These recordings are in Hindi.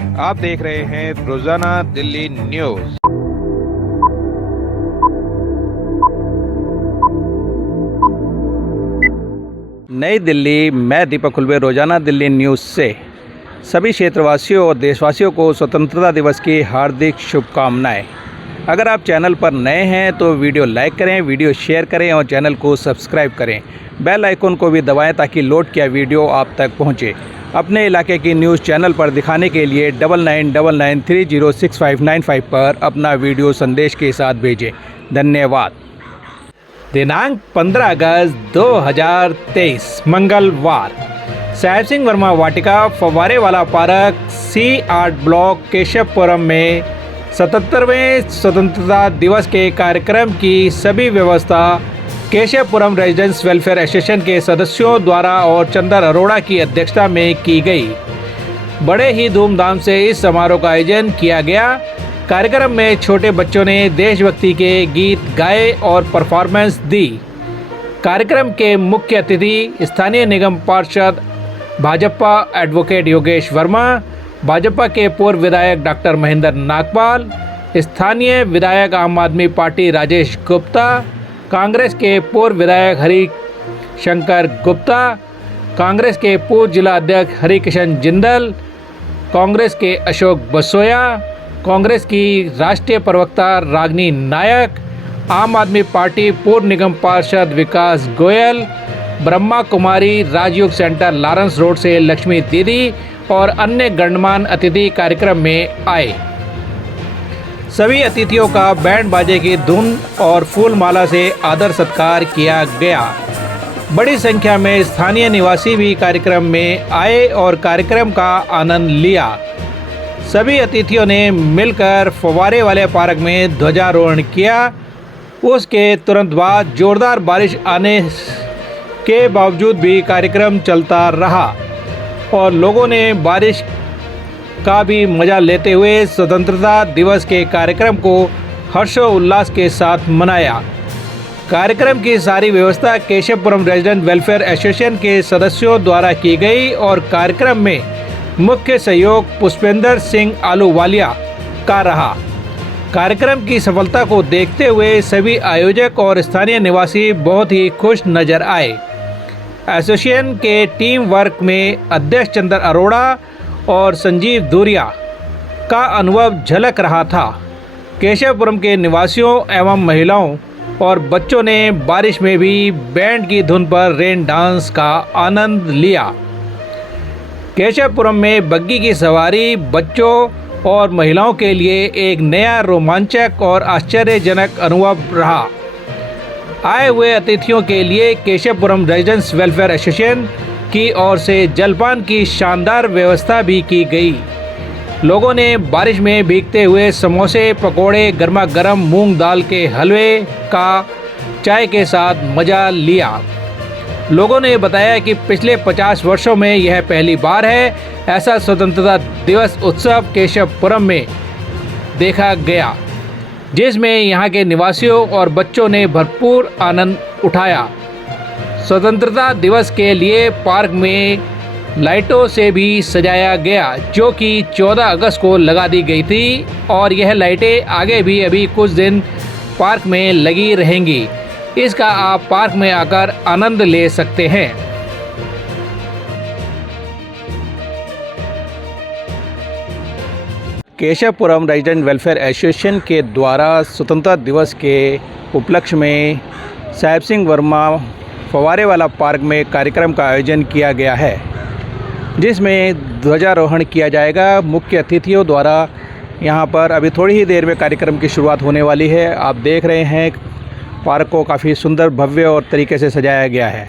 आप देख रहे हैं रोजाना दिल्ली न्यूज। नई दिल्ली, मैं दीपक खुलबे, रोजाना दिल्ली न्यूज़ से सभी क्षेत्रवासियों और देशवासियों को स्वतंत्रता दिवस की हार्दिक शुभकामनाएं। अगर आप चैनल पर नए हैं तो वीडियो लाइक करें, वीडियो शेयर करें और चैनल को सब्सक्राइब करें। बेल आइकन को भी दबाएं ताकि लोड किया वीडियो आप तक पहुंचे। अपने इलाके की न्यूज़ चैनल पर दिखाने के लिए 9999306595 पर अपना वीडियो संदेश के साथ भेजें। धन्यवाद। दिनांक 15 अगस्त 2023 मंगलवार, साहिब सिंह वर्मा वाटिका, फव्वारे वाला पार्क, C8 ब्लॉक, केशवपुरम में 77वें स्वतंत्रता दिवस के कार्यक्रम की सभी व्यवस्था केशवपुरम रेजिडेंट्स वेलफेयर एसोसिएशन के सदस्यों द्वारा और चंदर अरोड़ा की अध्यक्षता में की गई। बड़े ही धूमधाम से इस समारोह का आयोजन किया गया। कार्यक्रम में छोटे बच्चों ने देशभक्ति के गीत गाए और परफॉर्मेंस दी। कार्यक्रम के मुख्य अतिथि स्थानीय निगम पार्षद भाजपा एडवोकेट योगेश वर्मा, भाजपा के पूर्व विधायक डॉक्टर महेंद्र नागपाल, स्थानीय विधायक आम आदमी पार्टी राजेश गुप्ता, कांग्रेस के पूर्व विधायक हरि शंकर गुप्ता, कांग्रेस के पूर्व जिला अध्यक्ष हरिकिशन जिंदल, कांग्रेस के अशोक बसोया, कांग्रेस की राष्ट्रीय प्रवक्ता रागनी नायक, आम आदमी पार्टी पूर्व निगम पार्षद विकास गोयल, ब्रह्मा कुमारी, राजयोग सेंटर लॉरेंस रोड से लक्ष्मी दीदी और अन्य गणमान्य अतिथि कार्यक्रम में आए। सभी अतिथियों का बैंड बाजे की धुन और फूल माला से आदर सत्कार किया गया। बड़ी संख्या में स्थानीय निवासी भी कार्यक्रम में आए और कार्यक्रम का आनंद लिया। सभी अतिथियों ने मिलकर फव्वारे वाले पार्क में ध्वजारोहण किया। उसके तुरंत बाद जोरदार बारिश आने के बावजूद भी कार्यक्रम चलता रहा और लोगों ने बारिश का भी मजा लेते हुए स्वतंत्रता दिवस के कार्यक्रम को हर्षोल्लास के साथ मनाया। कार्यक्रम की सारी व्यवस्था केशवपुरम रेजिडेंट वेलफेयर एसोसिएशन के सदस्यों द्वारा की गई और कार्यक्रम में मुख्य सहयोग पुष्पेंद्र सिंह आलूवालिया का रहा। कार्यक्रम की सफलता को देखते हुए सभी आयोजक और स्थानीय निवासी बहुत ही खुश नजर आए। एसोसिएशन के टीम वर्क में अध्यक्ष चंदर अरोड़ा और संजीव धूरिया का अनुभव झलक रहा था। केशवपुरम के निवासियों एवं महिलाओं और बच्चों ने बारिश में भी बैंड की धुन पर रेन डांस का आनंद लिया। केशवपुरम में बग्गी की सवारी बच्चों और महिलाओं के लिए एक नया रोमांचक और आश्चर्यजनक अनुभव रहा। आए हुए अतिथियों के लिए केशवपुरम रेजिडेंट्स वेलफेयर एसोसिएशन की ओर से जलपान की शानदार व्यवस्था भी की गई। लोगों ने बारिश में भीगते हुए समोसे, पकोड़े, गर्मा गर्म मूंग दाल के हलवे का चाय के साथ मज़ा लिया। लोगों ने बताया कि पिछले 50 वर्षों में यह पहली बार है ऐसा स्वतंत्रता दिवस उत्सव केशवपुरम में देखा गया, जिसमें यहाँ के निवासियों और बच्चों ने भरपूर आनंद उठाया। स्वतंत्रता दिवस के लिए पार्क में लाइटों से भी सजाया गया, जो कि 14 अगस्त को लगा दी गई थी और यह लाइटें आगे भी अभी कुछ दिन पार्क में लगी रहेंगी। इसका आप पार्क में आकर आनंद ले सकते हैं। केशवपुरम रेजिडेंट वेलफेयर एसोसिएशन के द्वारा स्वतंत्रता दिवस के उपलक्ष्य में साहिब सिंह वर्मा फव्वारे वाला पार्क में कार्यक्रम का आयोजन किया गया है, जिसमें ध्वजारोहण किया जाएगा मुख्य अतिथियों द्वारा। यहाँ पर अभी थोड़ी ही देर में कार्यक्रम की शुरुआत होने वाली है। आप देख रहे हैं पार्क को काफ़ी सुंदर, भव्य और तरीके से सजाया गया है।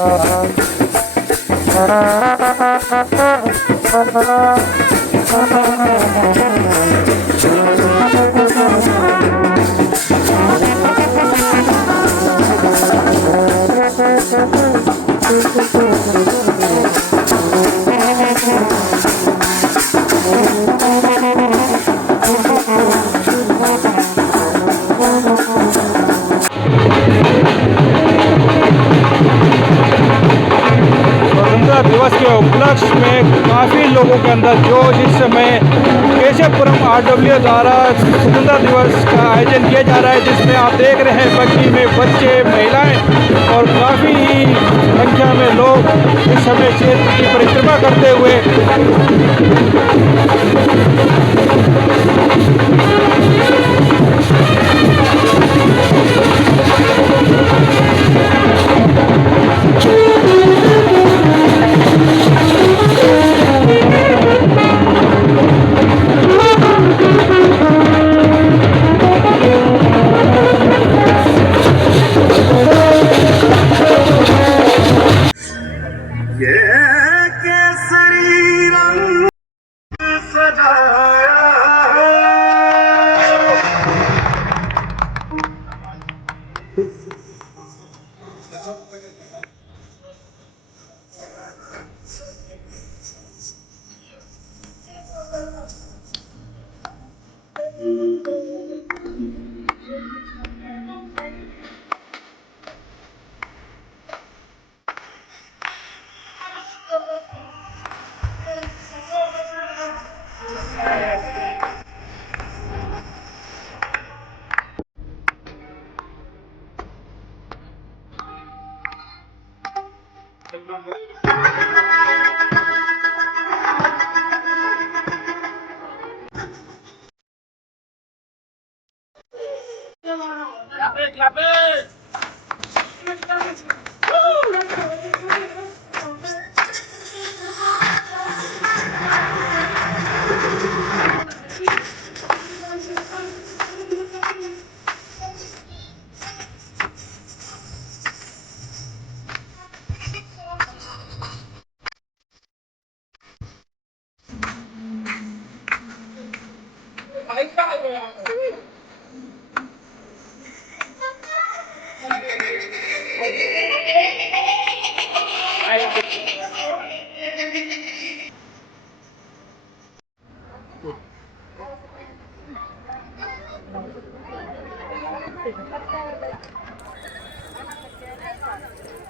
स्वतंत्रता दिवस के उपलक्ष्य में काफ़ी लोगों के अंदर जोश इस समय केशवपुरम RW द्वारा स्वतंत्रता दिवस का आयोजन किया जा रहा है, जिसमें आप देख रहे हैं बग्गी में बच्चे, महिलाएं और काफ़ी संख्या में लोग इस समय क्षेत्र की परिक्रमा करते हुए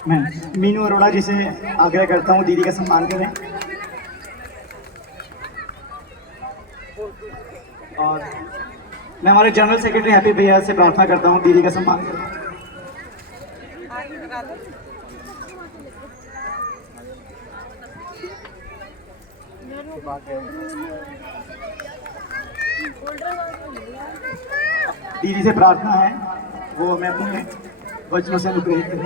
मैं मीनू अरोड़ा जी से आग्रह करता हूँ दीदी का सम्मान करें। और मैं हमारे जनरल सेक्रेटरी हैप्पी भैया से प्रार्थना करता हूँ दीदी का सम्मान करें। दीदी से प्रार्थना है वो हमें अपने वचनों से अनुप्रेरित करें।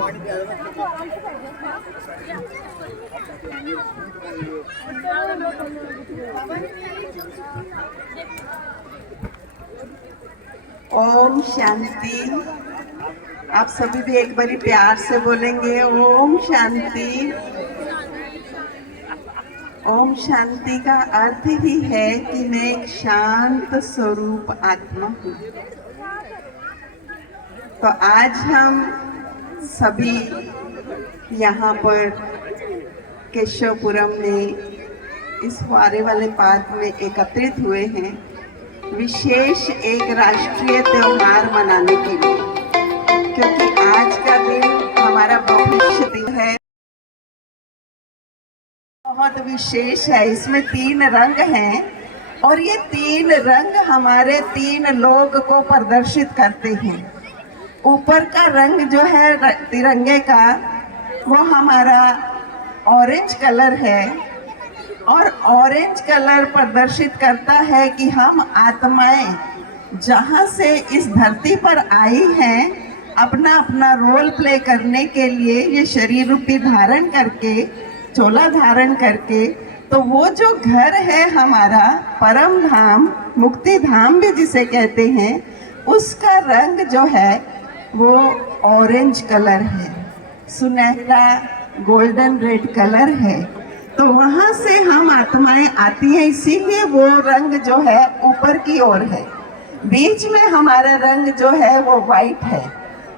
ओम शांति। आप सभी भी एक बारी प्यार से बोलेंगे ओम शांति। ओम शांति का अर्थ ही है कि मैं एक शांत स्वरूप आत्मा हूँ। तो आज हम सभी यहाँ पर केशवपुरम में इस फुआरे वाले पार्क में एकत्रित हुए हैं विशेष एक राष्ट्रीय त्योहार मनाने के लिए, क्योंकि आज का दिन हमारा भविष्य दिन है, बहुत विशेष है। इसमें 3 रंग हैं और ये 3 रंग हमारे 3 लोग को प्रदर्शित करते हैं। ऊपर का रंग जो है तिरंगे का वो हमारा ऑरेंज कलर है और ऑरेंज कलर प्रदर्शित करता है कि हम आत्माएं जहां से इस धरती पर आई हैं अपना अपना रोल प्ले करने के लिए ये शरीर रूपी धारण करके, चोला धारण करके, तो वो जो घर है हमारा परम धाम, मुक्ति धाम भी जिसे कहते हैं, उसका रंग जो है वो ऑरेंज कलर है। सुनहरा गोल्डन रेड कलर है, तो वहां से हम आत्माएं आती हैं, इसीलिए वो रंग जो है ऊपर की ओर है। बीच में हमारा रंग जो है वो वाइट है।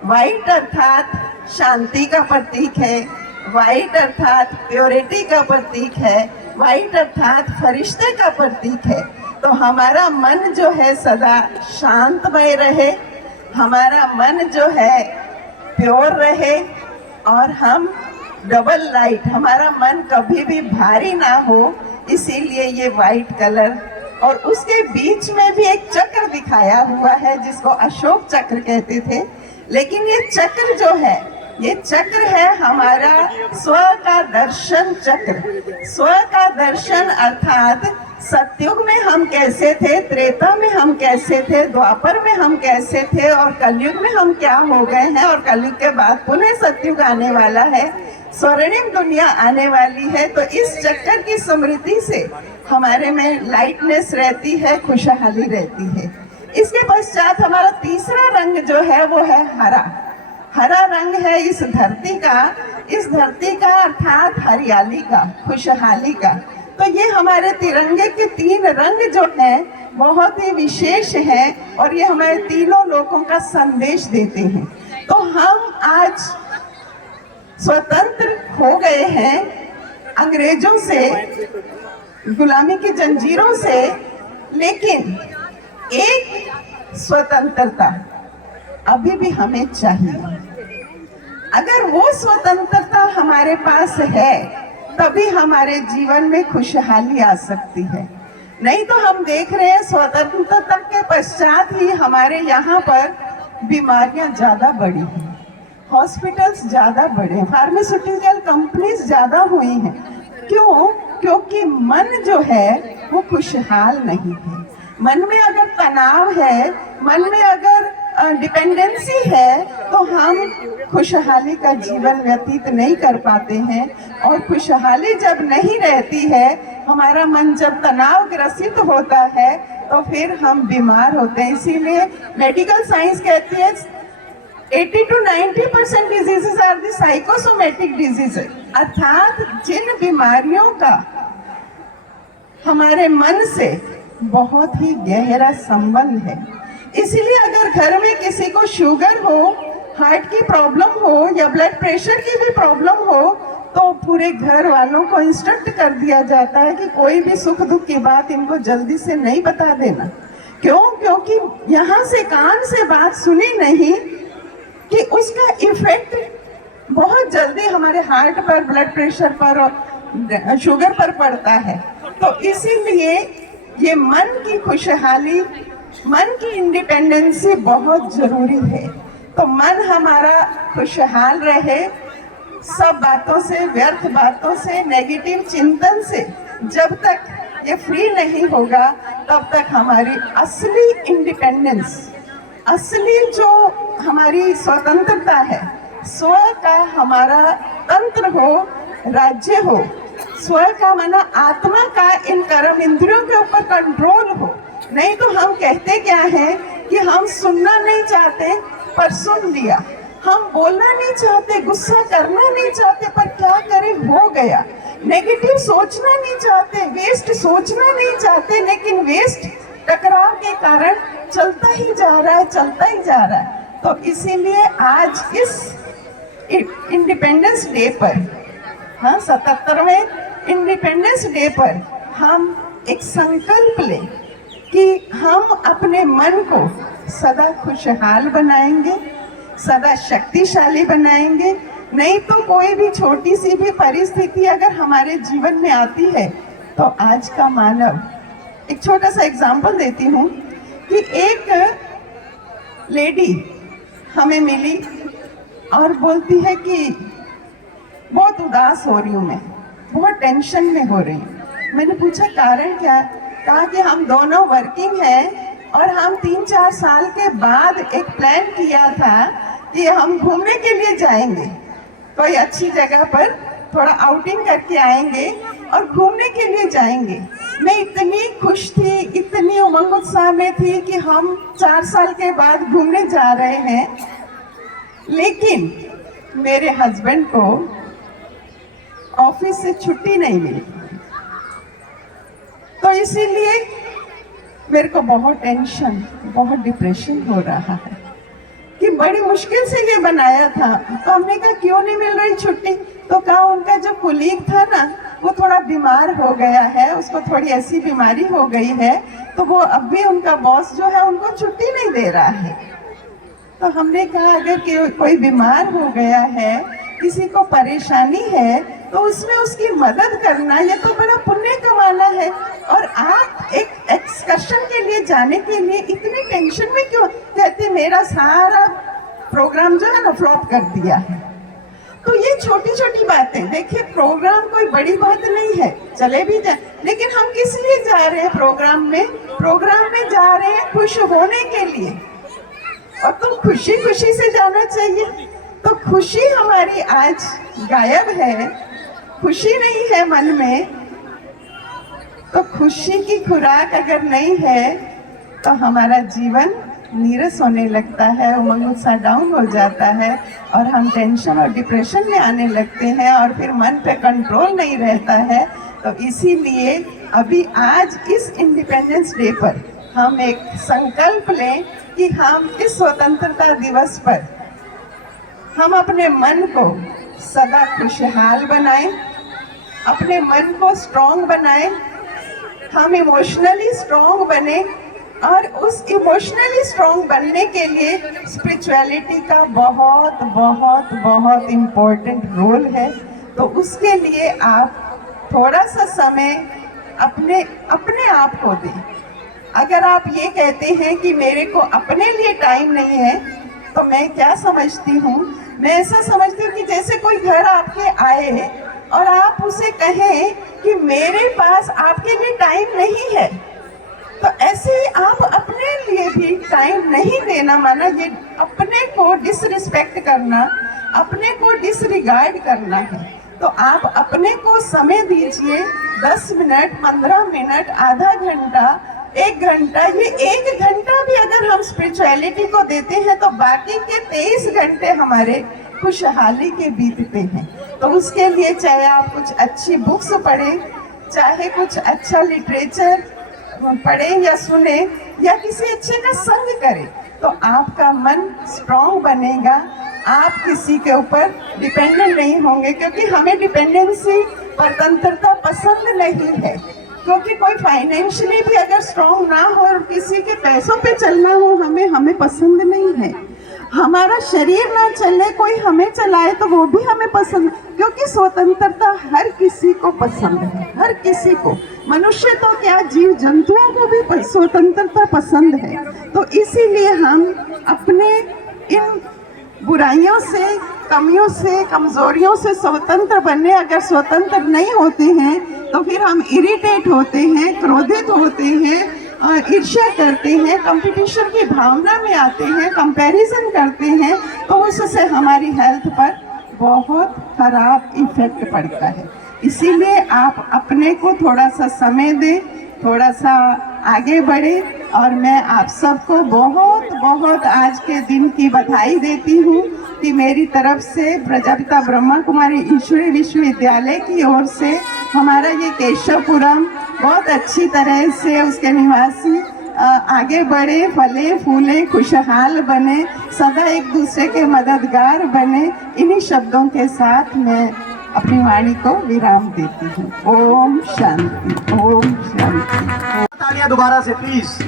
वाइट अर्थात शांति का प्रतीक है, वाइट अर्थात प्योरिटी का प्रतीक है, वाइट अर्थात फरिश्ते का प्रतीक है। तो हमारा मन जो है सदा शांतमय रहे, हमारा मन जो है प्योर रहे, और हम डबल लाइट, हमारा मन कभी भी भारी ना हो, इसीलिए ये वाइट कलर। और उसके बीच में भी एक चक्र दिखाया हुआ है जिसको अशोक चक्र कहते थे, लेकिन ये चक्र जो है, ये चक्र है हमारा स्व का दर्शन चक्र। स्व का दर्शन अर्थात सतयुग में हम कैसे थे, त्रेता में हम कैसे थे, द्वापर में हम कैसे थे, और कलयुग में हम क्या हो गए हैं, और कलयुग के बाद पुनः सतयुग आने वाला है, स्वर्णिम दुनिया आने वाली है। तो इस चक्कर की स्मृति से हमारे में लाइटनेस रहती है, खुशहाली रहती है। इसके पश्चात हमारा तीसरा रंग जो है वो है हरा। हरा रंग है इस धरती का, इस धरती का अर्थात हरियाली का, खुशहाली का। तो ये हमारे तिरंगे के 3 रंग जो हैं बहुत ही विशेष हैं, और ये हमारे तीनों लोगों का संदेश देते हैं। तो हम आज स्वतंत्र हो गए हैं अंग्रेजों से, गुलामी की जंजीरों से, लेकिन एक स्वतंत्रता अभी भी हमें चाहिए। अगर वो स्वतंत्रता हमारे पास है तभी हमारे जीवन में खुशहाली आ सकती है। नहीं तो हम देख रहे हैं स्वतंत्रता के पश्चात ही हमारे यहाँ पर बीमारियां ज्यादा बढ़ी हैं, हॉस्पिटल्स ज्यादा बढ़े, फार्मास्यूटिकल कंपनीज ज्यादा हुई हैं। क्यों? क्योंकि मन जो है वो खुशहाल नहीं है। मन में अगर तनाव है, मन में अगर डिपेंडेंसी है, तो हम खुशहाली का जीवन व्यतीत नहीं कर पाते हैं। और खुशहाली जब नहीं रहती है, हमारा मन जब तनाव ग्रसित होता है, तो फिर हम बीमार होते हैं। इसीलिए मेडिकल साइंस कहती है 80 to 90% diseases are the psychosomatic diseases, अर्थात जिन बीमारियों का हमारे मन से बहुत ही गहरा संबंध है। इसलिए अगर घर में किसी को शुगर हो, हार्ट की प्रॉब्लम हो, या ब्लड प्रेशर की भी प्रॉब्लम हो, तो पूरे घर वालों को इंस्ट्रक्ट कर दिया जाता है कि कोई भी सुख दुख की बात इनको जल्दी से नहीं बता देना। क्यों? क्योंकि यहाँ से कान से बात सुनी नहीं कि उसका इफेक्ट बहुत जल्दी हमारे हार्ट पर, ब्लड प्रेशर पर और शुगर पर पड़ता है। तो इसीलिए ये मन की खुशहाली, मन की इंडिपेंडेंसी बहुत जरूरी है। तो मन हमारा खुशहाल रहे, सब बातों से, व्यर्थ बातों से, नेगेटिव चिंतन से जब तक ये फ्री नहीं होगा, तब तक हमारी असली इंडिपेंडेंस, असली जो हमारी स्वतंत्रता है, स्व का हमारा तंत्र हो, राज्य हो, स्व का माना आत्मा का इन कर्म इंद्रियों के ऊपर कंट्रोल हो। नहीं तो हम कहते क्या है कि हम सुनना नहीं चाहते पर सुन लिया, हम बोलना नहीं चाहते, गुस्सा करना नहीं चाहते, पर क्या करें हो गया। नेगेटिव सोचना नहीं चाहते, वेस्ट सोचना नहीं चाहते, लेकिन वेस्ट टकराव के कारण चलता ही जा रहा है, चलता ही जा रहा है। तो इसीलिए आज इस इंडिपेंडेंस डे पर, हाँ 77वें इंडिपेंडेंस डे पर हम एक संकल्प लें कि हम अपने मन को सदा खुशहाल बनाएंगे, सदा शक्तिशाली बनाएंगे। नहीं तो कोई भी छोटी सी भी परिस्थिति अगर हमारे जीवन में आती है, तो आज का मानव, एक छोटा सा एग्जाम्पल देती हूँ कि एक लेडी हमें मिली और बोलती है कि बहुत उदास हो रही हूँ मैं, बहुत टेंशन में हो रही हूँ। मैंने पूछा कारण क्या? कहा कि हम दोनों वर्किंग हैं और हम 3-4 साल के बाद एक प्लान किया था कि हम घूमने के लिए जाएंगे, कोई अच्छी जगह पर थोड़ा आउटिंग करके आएंगे और घूमने के लिए जाएंगे। मैं इतनी खुश थी, इतनी उमंग उत्साह में थी कि हम 4 साल के बाद घूमने जा रहे हैं। लेकिन मेरे हस्बैंड को ऑफिस से छुट्टी नहीं मिली। तो इसीलिए मेरे को बहुत टेंशन, बहुत डिप्रेशन हो रहा है कि बड़ी मुश्किल से ये बनाया था। तो हमने कहा क्यों नहीं मिल रही छुट्टी, तो कहा उनका जो कुलीग था ना वो थोड़ा बीमार हो गया है, उसको थोड़ी ऐसी बीमारी हो गई है, तो वो अब भी उनका बॉस जो है उनको छुट्टी नहीं दे रहा है। तो हमने कहा अगर कोई बीमार हो गया है, किसी को परेशानी है, तो उसमें उसकी मदद करना ये तो बड़ा पुण्य कमाना है। और आप एक एक्सकर्शन के लिए जाने के लिए इतनी टेंशन में क्यों? कहते मेरा सारा प्रोग्राम जो है ना फ्लॉप कर दिया है। तो ये छोटी छोटी बातें, देखिए प्रोग्राम कोई बड़ी बात नहीं है, चले भी जाए, लेकिन हम किस लिए जा रहे हैं प्रोग्राम में? प्रोग्राम में जा रहे हैं खुश होने के लिए, और तुम खुशी खुशी से जाना चाहिए। तो खुशी हमारी आज गायब है, खुशी नहीं है मन में। तो खुशी की खुराक अगर नहीं है तो हमारा जीवन नीरस होने लगता है, उमंग उत्साह डाउन हो जाता है, और हम टेंशन और डिप्रेशन में आने लगते हैं, और फिर मन पे कंट्रोल नहीं रहता है। तो इसीलिए अभी आज इस इंडिपेंडेंस डे पर हम एक संकल्प लें कि हम इस स्वतंत्रता दिवस पर हम अपने मन को सदा खुशहाल बनाएं, अपने मन को स्ट्रॉन्ग बनाएं, हम इमोशनली स्ट्रॉन्ग बने। और उस इमोशनली स्ट्रॉन्ग बनने के लिए स्पिरिचुअलिटी का बहुत बहुत बहुत इम्पोर्टेंट रोल है। तो उसके लिए आप थोड़ा सा समय अपने अपने आप को दें। अगर आप ये कहते हैं कि मेरे को अपने लिए टाइम नहीं है, तो मैं क्या समझती हूँ, मैं ऐसा समझती हूँ कि जैसे कोई घर आपके आए और आप उसे कहें कि मेरे पास आपके लिए टाइम नहीं है, तो ऐसे ही आप अपने लिए भी टाइम नहीं देना, माना ये अपने को डिसरिस्पेक्ट करना, अपने को डिसरिगार्ड करना है। तो आप अपने को समय दीजिए, 10 मिनट, 15 मिनट, आधा घंटा, 1 घंटा। ये 1 घंटा भी अगर हम स्पिरिचुअलिटी को देते हैं तो बाकी के 23 घंटे हमारे खुशहाली के बीतते हैं। तो उसके लिए चाहे आप कुछ अच्छी बुक्स पढ़ें, चाहे कुछ अच्छा लिटरेचर पढ़ें या सुने, या किसी अच्छे का संग करें, तो आपका मन स्ट्रॉन्ग बनेगा, आप किसी के ऊपर डिपेंडेंट नहीं होंगे। क्योंकि हमें डिपेंडेंसी, स्वतंत्रता पसंद नहीं है, क्योंकि कोई फाइनेंशियली भी अगर स्ट्रॉन्ग ना हो और किसी के पैसों पे चलना हो, हमें पसंद नहीं है। हमारा शरीर ना चले, कोई हमें चलाए, तो वो भी हमें पसंद, क्योंकि स्वतंत्रता हर किसी को पसंद है, हर किसी को। मनुष्य तो क्या, जीव जंतुओं को भी स्वतंत्रता पसंद है। तो इसीलिए हम अपने इन बुराइयों से, कमियों से, कमजोरियों से स्वतंत्र बनने, अगर स्वतंत्र नहीं होते हैं तो फिर हम इरिटेट होते हैं, क्रोधित होते हैं, ईर्ष्या करते हैं, कंपटीशन की भावना में आते हैं, कंपैरिजन करते हैं, तो उससे हमारी हेल्थ पर बहुत खराब इफेक्ट पड़ता है। इसीलिए आप अपने को थोड़ा सा समय दें, थोड़ा सा आगे बढ़े। और मैं आप सबको बहुत बहुत आज के दिन की बधाई देती हूँ कि मेरी तरफ से प्रजापिता ब्रह्मा कुमारी ईश्वरी विश्वविद्यालय की ओर से हमारा ये केशवपुरम बहुत अच्छी तरह से उसके निवासी आगे बढ़े, फले फूले, खुशहाल बने, सदा एक दूसरे के मददगार बने। इन्हीं शब्दों के साथ मैं अपनी वाणी को विराम देती हूँ। ओम शांति, ओम शांति। तालियां दोबारा से प्लीज।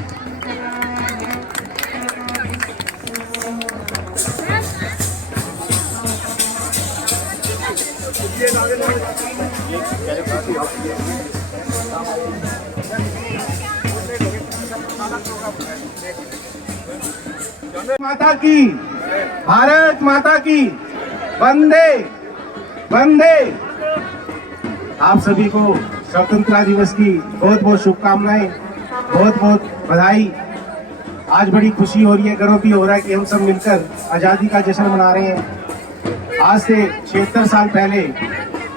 माता की, भारत माता की, वंदे वंदे। आप सभी को स्वतंत्रता दिवस की बहुत बहुत शुभकामनाएं, बहुत बहुत बधाई। आज बड़ी खुशी हो रही है, गर्व भी हो रहा है कि हम सब मिलकर आज़ादी का जश्न मना रहे हैं। आज से 76 साल पहले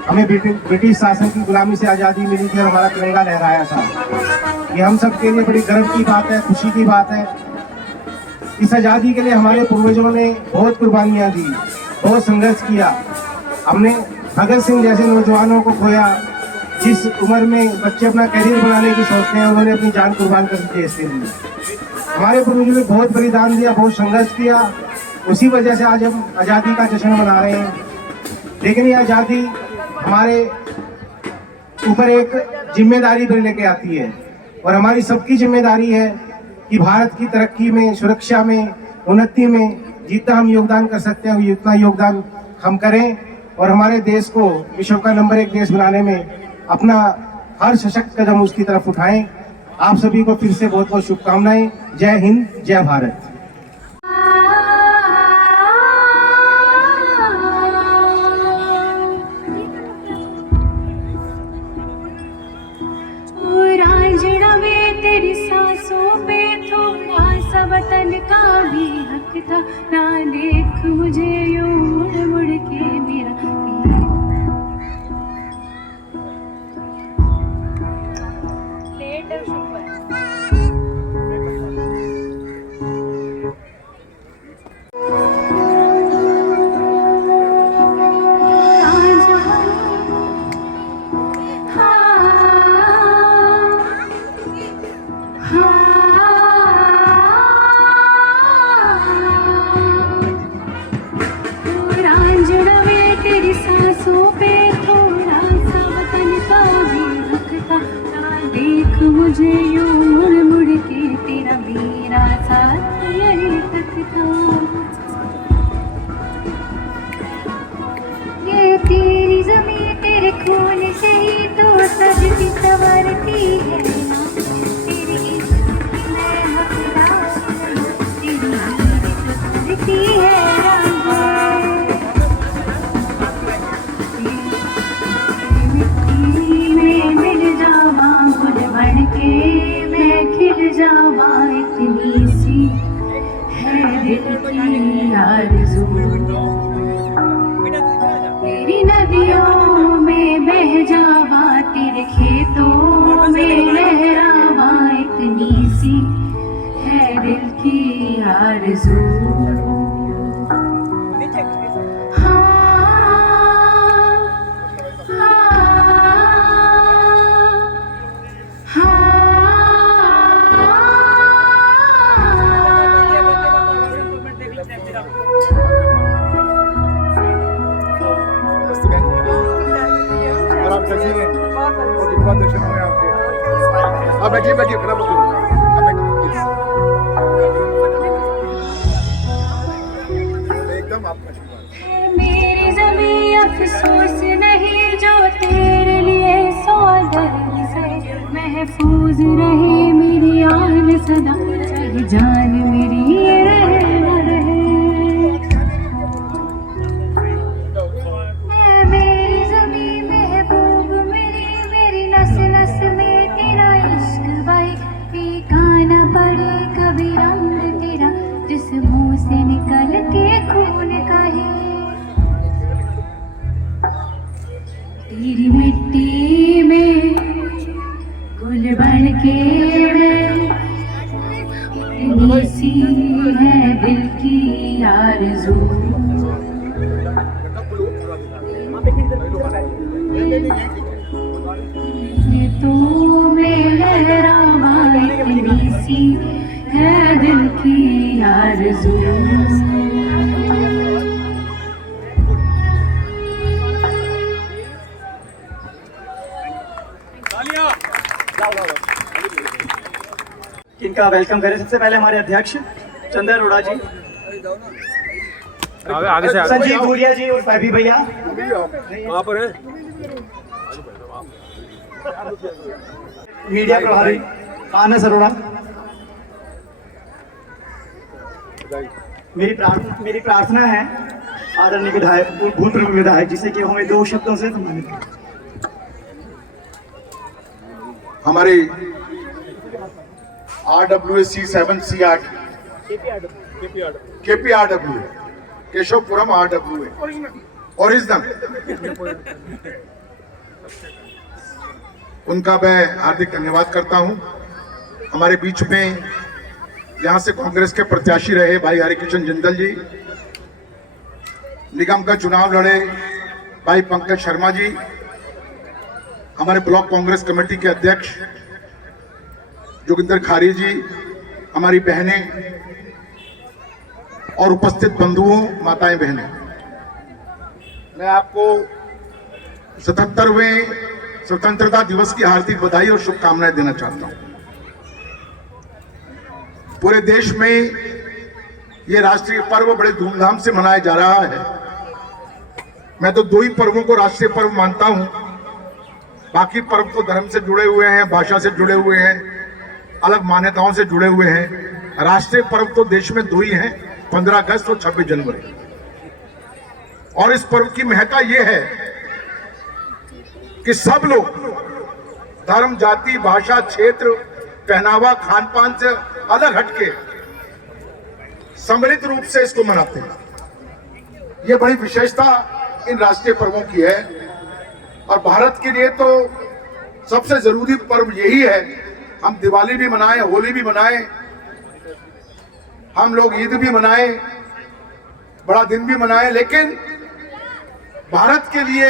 हमें ब्रिटिश शासन की गुलामी से आज़ादी मिली थी और हमारा तिरंगा लहराया था। ये हम सब के लिए बड़ी गर्व की बात है, खुशी की बात है। इस आज़ादी के लिए हमारे पूर्वजों ने बहुत कुर्बानियाँ दी, बहुत संघर्ष किया। हमने भगत सिंह जैसे नौजवानों को खोया। जिस उम्र में बच्चे अपना करियर बनाने की सोचते हैं, उन्होंने अपनी जान कुर्बान कर दी देश के लिए। हमारे पूर्वजों ने बहुत बलिदान दिया, बहुत संघर्ष किया, उसी वजह से आज हम आज़ादी का जश्न मना रहे हैं। लेकिन ये आज़ादी हमारे ऊपर एक जिम्मेदारी भी लेके आती है, और हमारी सबकी जिम्मेदारी है कि भारत की तरक्की में, सुरक्षा में, उन्नति में जितना हम योगदान कर सकते हैं उतना योगदान हम करें, और हमारे देश को विश्व का नंबर 1 देश बनाने में अपना हर सशक्त कदम उसकी तरफ उठाएं। आप सभी को फिर से बहुत बहुत शुभकामनाएं। जय हिंद, जय भारत। तेरी सांसों पे थोड़ा सा वतन का भी हक था, ना देख मुझे यूं मुड़ मुड़ के मेरा तेरी सांसों पे थोड़ा सा वतन का भी हक था, ना देख मुझे यूं मुड़ मुड़ के तेरा मेरा साथ यही तक था। ये तेरी ज़मीं तेरे खून से ही तो सजती संवरती है ना, तेरी इश्क की मैं हकदार हूँ, तेरी करती है जावा इतनी सी है दिल की आरज़ू, तेरी नदियों में बह जावा, तेरे खेतों में लहरावा, इतनी सी है दिल की आरज़ू। बैठिए बैठिए एकदम आपका शुक्रिया। मेरी ज़मीं अफसोस नहीं जो तेरे लिए सौदर्द से महफूज रहे, मेरी आन सदा चाहे जान मेरी रहे न रहे। मेरी ज़मीं महबूब मेरी नस नस में तेरा इश्क भाई, फीका न पड़े कभी रंग तेरा, जिस मुंह से निकल के खून का है। तेरी मिट्टी में गुल बन के इतनी सी है दिल की आरज़ू, तो में लहरावा, इतनी सी है दिल की आरज़ू। इनका वेलकम करें। सबसे पहले हमारे अध्यक्ष चंदन अरोड़ा जी, आगे से संजीव भूरिया जी और फैबी भैया, वहाँ पर है मीडिया प्रभारी मानस अरोड़ा। मेरी प्रार्थना है आदरणीय विधायक, भूतपूर्व विधायक जिसे कि हमें 2 शब्दों से सम्मानित करें। हमारे RWC 7C 8 KPRW Keshavpuram RWA original, उनका मैं हार्दिक धन्यवाद करता हूं। हमारे बीच में यहां से कांग्रेस के प्रत्याशी रहे भाई हरिकिशन जिंदल जी, निगम का चुनाव लड़े, भाई पंकज शर्मा जी, हमारे ब्लॉक कांग्रेस कमेटी के अध्यक्ष जोगिंदर खारी जी, हमारी बहनें और उपस्थित बंधुओं, माताएं, बहनें, मैं आपको 77वें स्वतंत्रता दिवस की हार्दिक बधाई और शुभकामनाएं देना चाहता हूं। पूरे देश में ये राष्ट्रीय पर्व बड़े धूमधाम से मनाया जा रहा है। मैं तो 2 ही पर्वों को राष्ट्रीय पर्व मानता हूं, बाकी पर्व तो धर्म से जुड़े हुए हैं, भाषा से जुड़े हुए हैं, अलग मान्यताओं से जुड़े हुए हैं। राष्ट्रीय पर्व तो देश में 2 ही हैं, 15 अगस्त और 26 जनवरी। और इस पर्व की महत्ता यह है कि सब लोग धर्म, जाति, भाषा, क्षेत्र, पहनावा, खान पान से अलग हटके सम्मिलित रूप से इसको मनाते हैं। यह बड़ी विशेषता इन राष्ट्रीय पर्वों की है। और भारत के लिए तो सबसे जरूरी पर्व यही है। हम दिवाली भी मनाएं, होली भी मनाएं, हम लोग ईद भी मनाएं, बड़ा दिन भी मनाएं, लेकिन भारत के लिए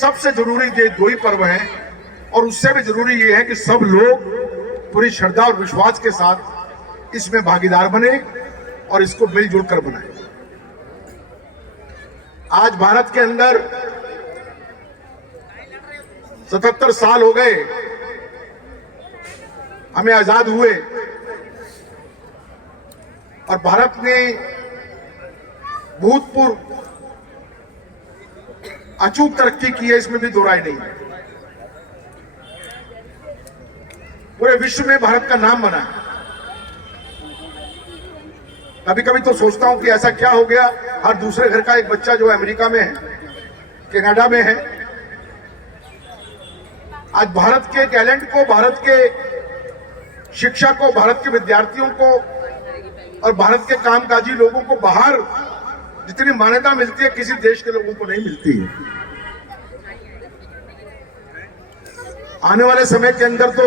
सबसे जरूरी ये 2 ही पर्व हैं। और उससे भी जरूरी ये है कि सब लोग पूरी श्रद्धा और विश्वास के साथ इसमें भागीदार बने और इसको मिलजुल कर बनाएं। आज भारत के अंदर 77 साल हो गए हमें आजाद हुए, और भारत ने भूतपूर्व अचूक तरक्की की है, इसमें भी दो राय नहीं है। पूरे विश्व में भारत का नाम बना है। कभी कभी तो सोचता हूं कि ऐसा क्या हो गया, हर दूसरे घर का एक बच्चा जो अमेरिका में है, कनाडा में है, आज भारत के टैलेंट को, भारत के शिक्षा को, भारत के विद्यार्थियों को और भारत के कामकाजी लोगों को बाहर जितनी मान्यता मिलती है, किसी देश के लोगों को नहीं मिलती है। आने वाले समय के अंदर तो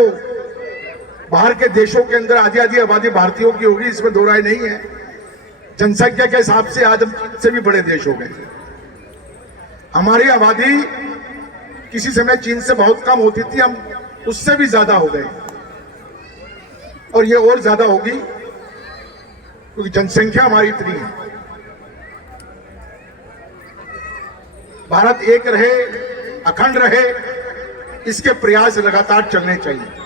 बाहर के देशों के अंदर आधी आबादी भारतीयों की होगी, इसमें दो राय नहीं है। जनसंख्या के हिसाब से आज हम चीन से भी बड़े देश हो गए। हमारी आबादी किसी समय चीन से बहुत कम होती थी, हम उससे भी ज्यादा हो गए, और ये और ज्यादा होगी क्योंकि जनसंख्या हमारी इतनी है। भारत एक रहे, अखंड रहे, इसके प्रयास लगातार चलने चाहिए।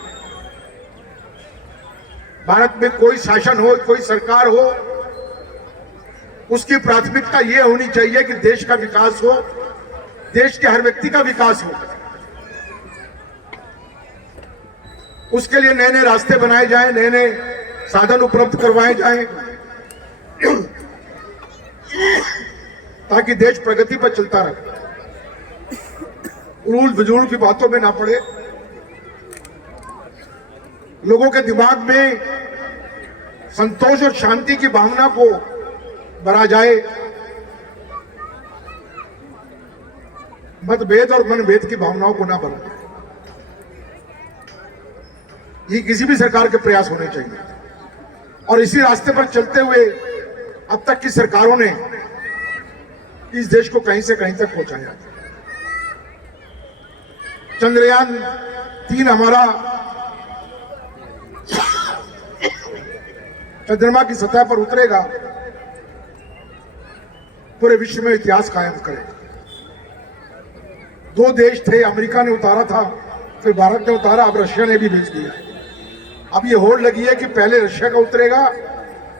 भारत में कोई शासन हो, कोई सरकार हो, उसकी प्राथमिकता यह होनी चाहिए कि देश का विकास हो, देश के हर व्यक्ति का विकास हो। उसके लिए नए नए रास्ते बनाए जाएं, नए नए साधन उपलब्ध करवाए जाएं, ताकि देश प्रगति पर चलता रहे, उलूल फजूल की बातों में ना पड़े, लोगों के दिमाग में संतोष और शांति की भावना को भरा जाए, मतभेद और मनभेद की भावनाओं को ना भरा। ये किसी भी सरकार के प्रयास होने चाहिए, और इसी रास्ते पर चलते हुए अब तक की सरकारों ने इस देश को कहीं से कहीं तक पहुंचाया। चंद्रयान 3 हमारा चंद्रमा की सतह पर उतरेगा, पूरे विश्व में इतिहास कायम करेगा। 2 देश थे, अमेरिका ने उतारा था, फिर भारत ने उतारा, अब रशिया ने भी भेज दिया। अब ये होड़ लगी है कि पहले रशिया का उतरेगा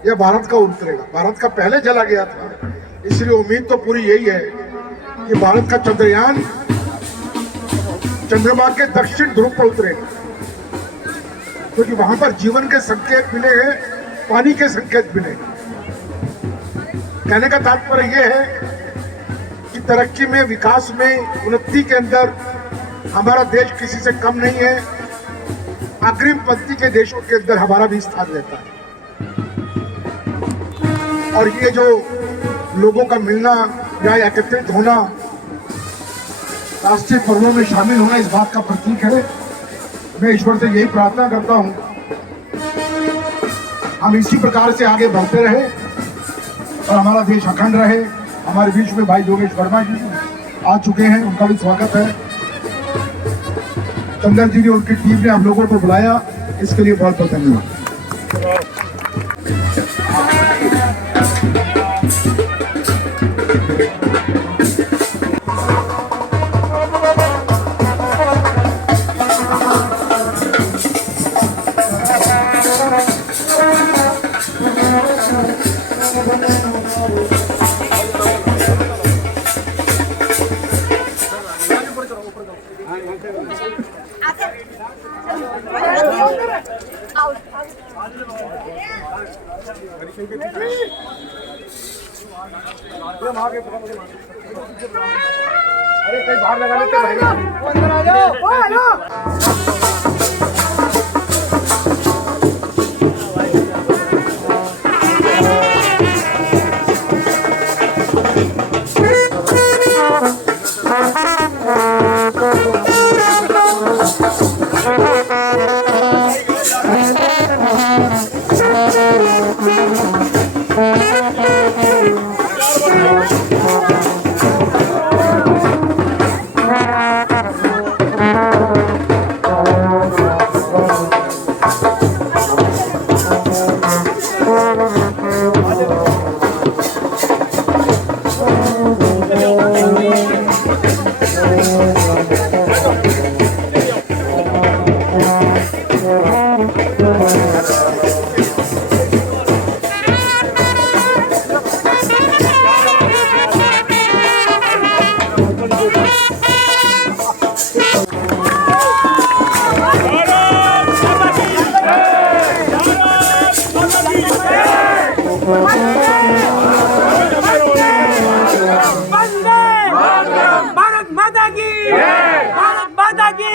या भारत का उतरेगा। भारत का पहले चला गया था, इसलिए उम्मीद तो पूरी यही है कि भारत का चंद्रयान चंद्रमा के दक्षिण ध्रुव पर उतरेगा, क्योंकि वहां पर जीवन के संकेत मिले हैं, पानी के संकेत मिले। कहने का तात्पर्य यह है कि तरक्की में, विकास में, उन्नति के अंदर हमारा देश किसी से कम नहीं है। अग्रिम पंक्ति के देशों के अंदर हमारा भी स्थान रहता है। और ये जो लोगों का मिलना या एकत्रित होना, राष्ट्रीय पर्वों में शामिल होना, इस बात का प्रतीक है। मैं ईश्वर से यही प्रार्थना करता हूं, हम इसी प्रकार से आगे बढ़ते रहे और हमारा देश अखंड रहे। हमारे बीच में भाई योगेश वर्मा जी आ चुके हैं, उनका भी स्वागत है। चंदन जी ने, उनकी टीम ने हम लोगों को बुलाया, इसके लिए बहुत बहुत धन्यवाद। अरे कहीं बाहर लगा लेते भाई, अंदर आ जाओ। भारत माता की भारत माता की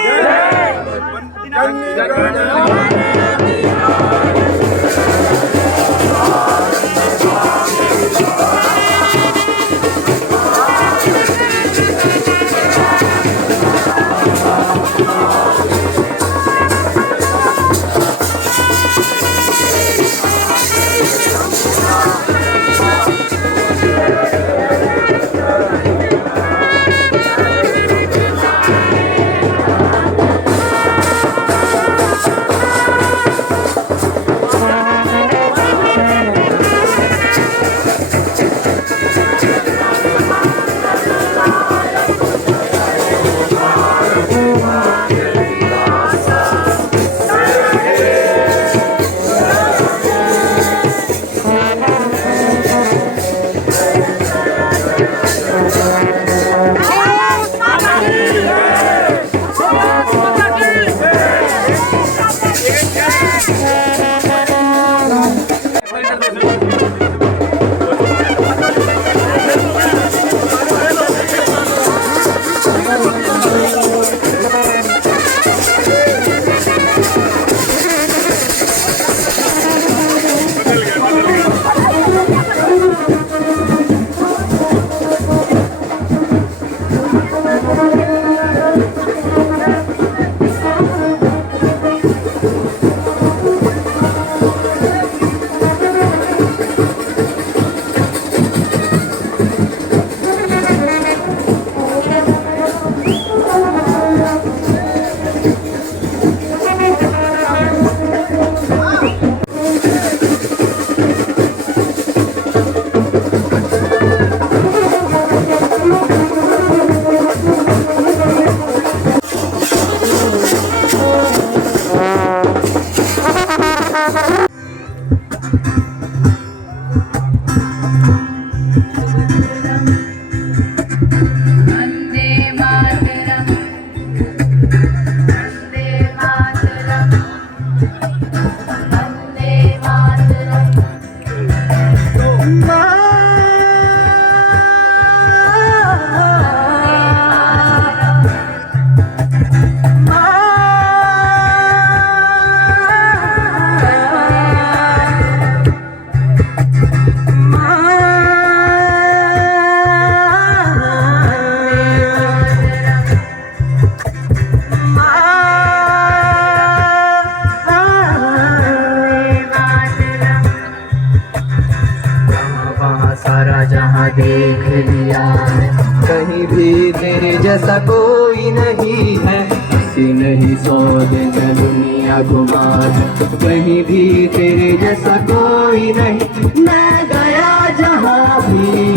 जैसा कोई नहीं है, किसी नहीं 100 दिन दुनिया घुमा दे, कहीं भी तेरे जैसा कोई नहीं। मैं गया जहाँ भी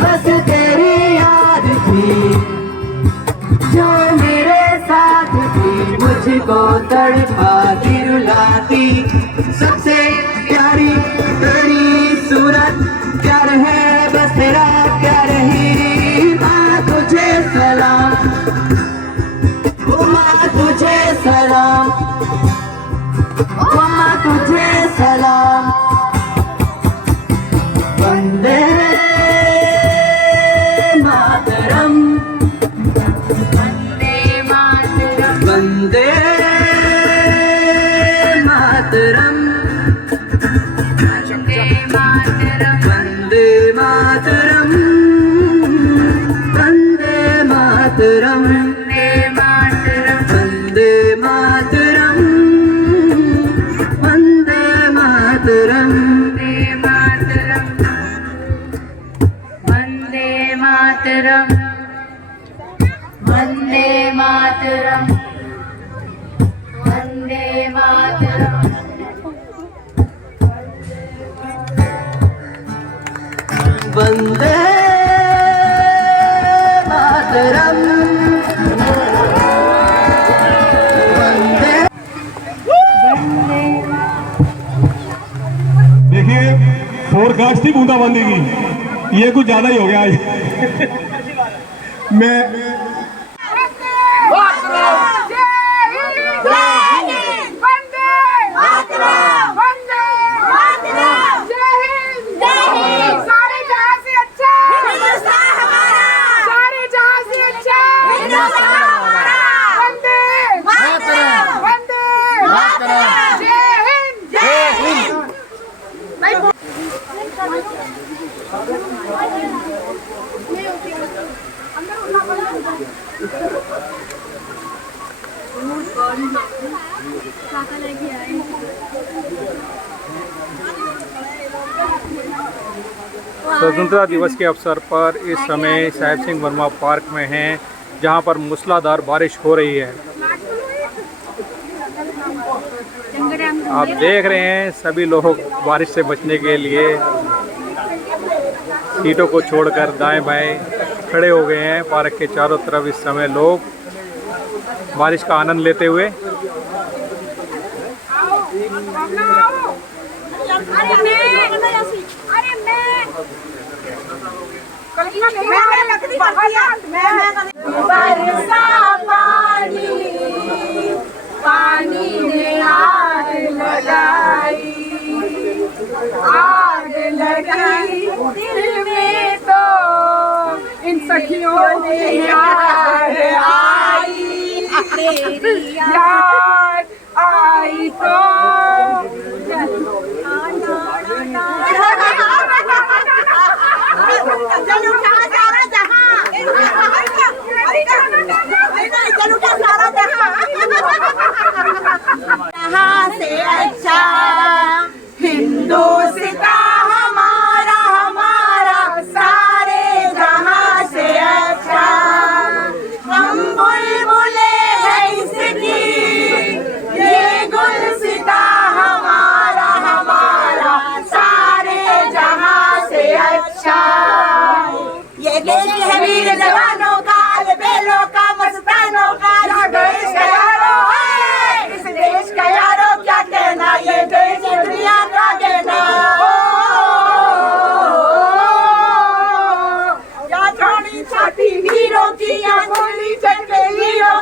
बस तेरी याद थी, जो मेरे साथ थी मुझको तड़पाती रुलाती। सबसे प्यारी तेरी सूरत, प्यार है बस तेरा प्यार ही। माँ तुझे सलाम, ओ माँ तुझे सलाम, ओ माँ तुझे सलाम। वंदे मातरम, वंदे मातरम, वंदे मातरम, वंदे मातरम, वंदे मातरम, वंदे मातरम, वंदे मातरम, वंदे मातरम, वंदे मातरम, वंदे मातरम। वंदे मातरम, वंदे। देखिए फोरकास्ट थी बूंदाबांदी की, ये कुछ ज्यादा ही हो गया आज। मैं स्वतंत्रता दिवस के अवसर पर इस समय साहिब सिंह वर्मा पार्क में हैं, जहां पर मूसलाधार बारिश हो रही है। आप देख रहे हैं सभी लोग बारिश से बचने के लिए सीटों को छोड़कर दाएं बाएं खड़े हो गए हैं। पार्क के चारों तरफ इस समय लोग बारिश का आनंद लेते हुए। पानी ने आग लगाई, आग लगाई दिल में तो इन सखियों ने याद आई, याद आई तो यहाँ से अच्छा हिंदुस्तां हमारा, हमारा सारे जहाँ से अच्छा। हम बुलबुले हैं इसकी, ये गुलसिता हमारा, हमारा सारे जहाँ से अच्छा। ये देश है वीर जवानों का, अलबेलों का, मस्तानों का, देश का यारो है, इस देश का यारो क्या कहना, ये देश दुनिया का कहना। या छोड़ी छाती वीरों की, या गोली चल के वीरों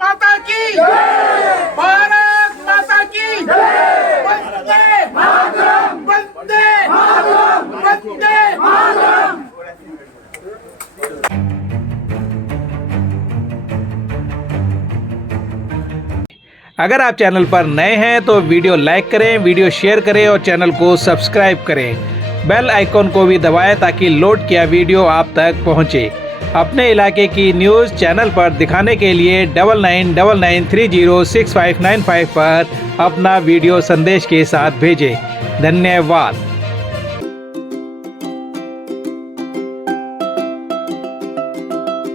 माता की भारत माता की वंदे मातरम वंदे मातरम वंदे मातरम। अगर आप चैनल पर नए हैं तो वीडियो लाइक करें, वीडियो शेयर करें और चैनल को सब्सक्राइब करें। बेल आइकॉन को भी दबाएं ताकि लोड किया वीडियो आप तक पहुंचे। अपने इलाके की न्यूज़ चैनल पर दिखाने के लिए 9999306595 पर अपना वीडियो संदेश के साथ भेजें। धन्यवाद।